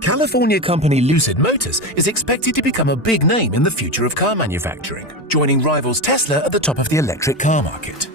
California company Lucid Motors is expected to become a big name in the future of car manufacturing, joining rivals Tesla at the top of the electric car market.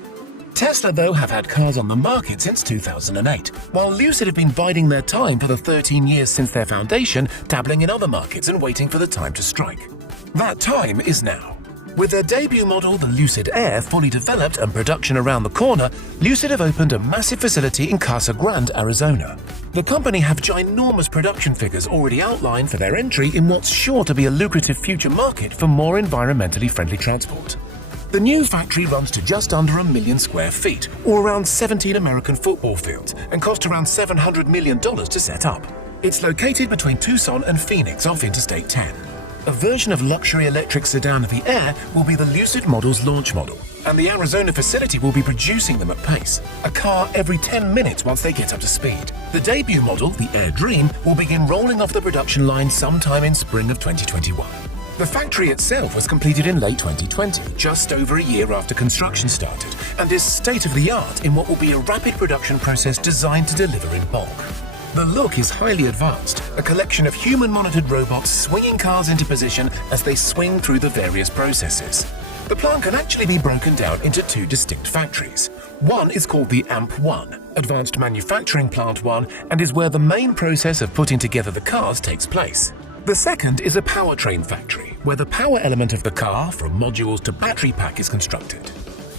Tesla, though, have had cars on the market since 2008, while Lucid have been biding their time for the 13 years since their foundation, dabbling in other markets and waiting for the time to strike. That time is now. With their debut model, the Lucid Air, fully developed and production around the corner, Lucid have opened a massive facility in Casa Grande, Arizona. The company have ginormous production figures already outlined for their entry in what's sure to be a lucrative future market for more environmentally friendly transport. The new factory runs to just under 1 million square feet, or around 17 American football fields, and cost around $700 million to set up. It's located between Tucson and Phoenix off Interstate 10. A version of luxury electric sedan of the Air will be the Lucid model's launch model, and the Arizona facility will be producing them at pace, a car every 10 minutes once they get up to speed. The debut model, the Air Dream, will begin rolling off the production line sometime in spring of 2021. The factory itself was completed in late 2020, just over a year after construction started, and is state-of-the-art in what will be a rapid production process designed to deliver in bulk. The look is highly advanced, a collection of human-monitored robots swinging cars into position as they swing through the various processes. The plant can actually be broken down into two distinct factories. One is called the AMP-1, Advanced Manufacturing Plant 1, and is where the main process of putting together the cars takes place. The second is a powertrain factory, where the power element of the car, from modules to battery pack, is constructed.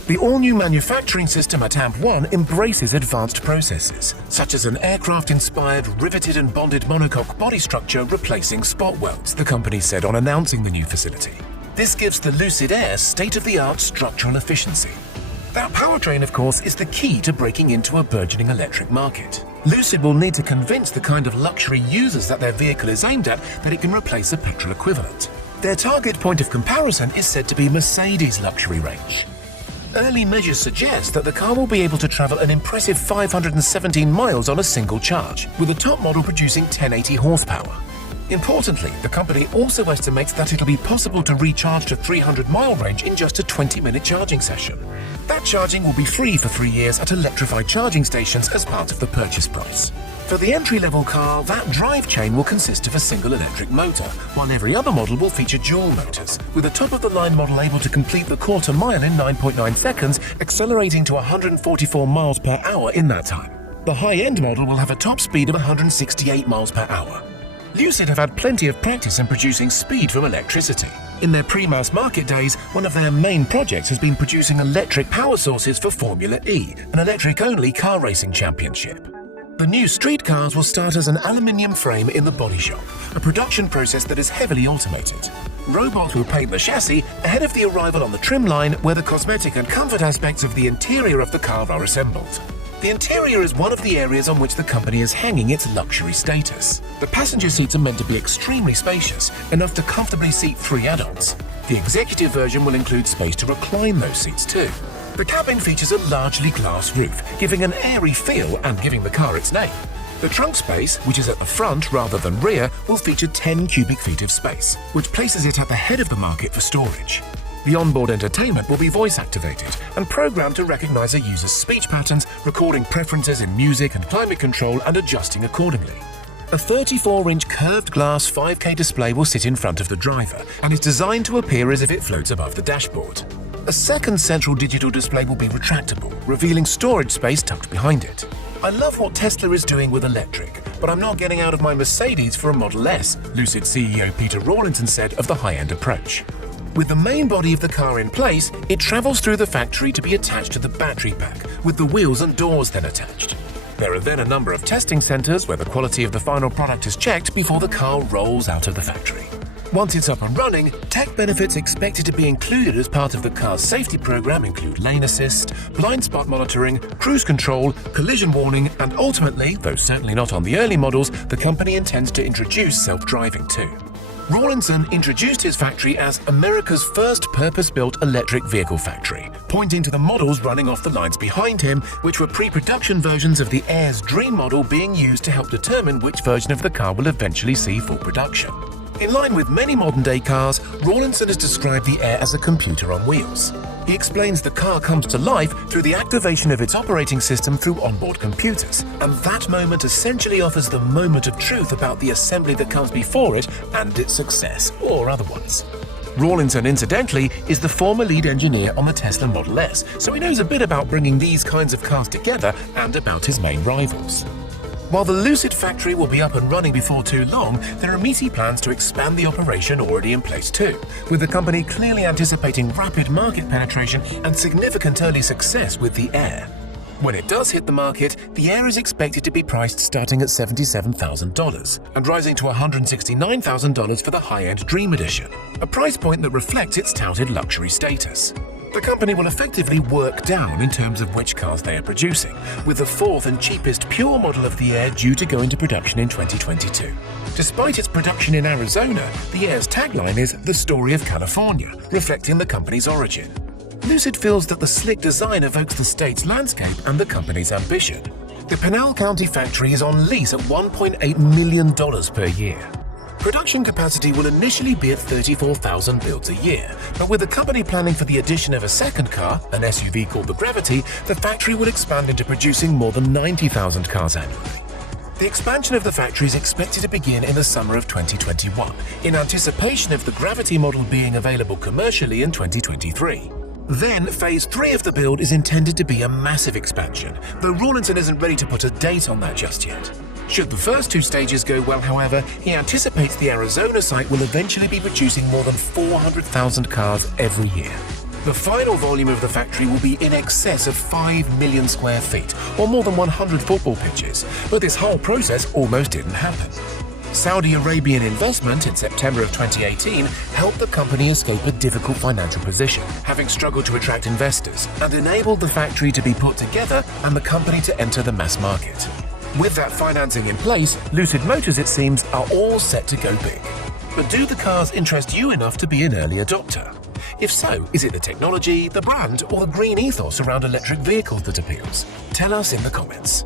The all-new manufacturing system at AMP-1 embraces advanced processes, such as an aircraft-inspired, riveted and bonded monocoque body structure replacing spot welds, the company said on announcing the new facility. This gives the Lucid Air state-of-the-art structural efficiency. That powertrain, of course, is the key to breaking into a burgeoning electric market. Lucid will need to convince the kind of luxury users that their vehicle is aimed at that it can replace a petrol equivalent. Their target point of comparison is said to be Mercedes' luxury range. Early measures suggest that the car will be able to travel an impressive 517 miles on a single charge, with the top model producing 1080 horsepower. Importantly, the company also estimates that it'll be possible to recharge to 300-mile range in just a 20-minute charging session. That charging will be free for 3 years at electrified charging stations as part of the purchase price. For the entry-level car, that drive chain will consist of a single electric motor, while every other model will feature dual motors, with a top-of-the-line model able to complete the quarter mile in 9.9 seconds, accelerating to 144 miles per hour in that time. The high-end model will have a top speed of 168 miles per hour. Lucid have had plenty of practice in producing speed from electricity. In their pre-mass market days, one of their main projects has been producing electric power sources for Formula E, an electric-only car racing championship. The new street cars will start as an aluminium frame in the body shop, a production process that is heavily automated. Robots will paint the chassis ahead of the arrival on the trim line, where the cosmetic and comfort aspects of the interior of the car are assembled. The interior is one of the areas on which the company is hanging its luxury status. The passenger seats are meant to be extremely spacious, enough to comfortably seat 3 adults. The executive version will include space to recline those seats too. The cabin features a largely glass roof, giving an airy feel and giving the car its name. The trunk space, which is at the front rather than rear, will feature 10 cubic feet of space, which places it at the head of the market for storage. The onboard entertainment will be voice-activated and programmed to recognize a user's speech patterns, recording preferences in music and climate control and adjusting accordingly. A 34-inch curved glass 5K display will sit in front of the driver and is designed to appear as if it floats above the dashboard. A second central digital display will be retractable, revealing storage space tucked behind it. I love what Tesla is doing with electric, but I'm not getting out of my Mercedes for a Model S, Lucid CEO Peter Rawlinson said of the high-end approach. With the main body of the car in place, it travels through the factory to be attached to the battery pack, with the wheels and doors then attached. There are then a number of testing centers where the quality of the final product is checked before the car rolls out of the factory. Once it's up and running, tech benefits expected to be included as part of the car's safety program include lane assist, blind spot monitoring, cruise control, collision warning, and ultimately, though certainly not on the early models, the company intends to introduce self-driving too. Rawlinson introduced his factory as America's first purpose-built electric vehicle factory, pointing to the models running off the lines behind him, which were pre-production versions of the Air's Dream model being used to help determine which version of the car will eventually see full production. In line with many modern-day cars, Rawlinson has described the Air as a computer on wheels. He explains the car comes to life through the activation of its operating system through onboard computers, and that moment essentially offers the moment of truth about the assembly that comes before it and its success, or other ones. Rawlinson, incidentally, is the former lead engineer on the Tesla Model S, so he knows a bit about bringing these kinds of cars together and about his main rivals. While the Lucid factory will be up and running before too long, there are meaty plans to expand the operation already in place too, with the company clearly anticipating rapid market penetration and significant early success with the Air. When it does hit the market, the Air is expected to be priced starting at $77,000 and rising to $169,000 for the high-end Dream Edition, a price point that reflects its touted luxury status. The company will effectively work down in terms of which cars they are producing, with the fourth and cheapest pure model of the Air due to go into production in 2022. Despite its production in Arizona, the Air's tagline is "The Story of California," reflecting the company's origin. Lucid feels that the slick design evokes the state's landscape and the company's ambition. The Pinal County factory is on lease at $1.8 million per year. Production capacity will initially be at 34,000 builds a year, but with the company planning for the addition of a second car, an SUV called the Gravity, the factory will expand into producing more than 90,000 cars annually. The expansion of the factory is expected to begin in the summer of 2021, in anticipation of the Gravity model being available commercially in 2023. Then, Phase 3 of the build is intended to be a massive expansion, though Rawlinson isn't ready to put a date on that just yet. Should the first two stages go well, however, he anticipates the Arizona site will eventually be producing more than 400,000 cars every year. The final volume of the factory will be in excess of 5 million square feet, or more than 100 football pitches, but this whole process almost didn't happen. Saudi Arabian investment in September of 2018 helped the company escape a difficult financial position, having struggled to attract investors, and enabled the factory to be put together and the company to enter the mass market. With that financing in place, Lucid Motors, it seems, are all set to go big. But do the cars interest you enough to be an early adopter? If so, is it the technology, the brand, or the green ethos around electric vehicles that appeals? Tell us in the comments.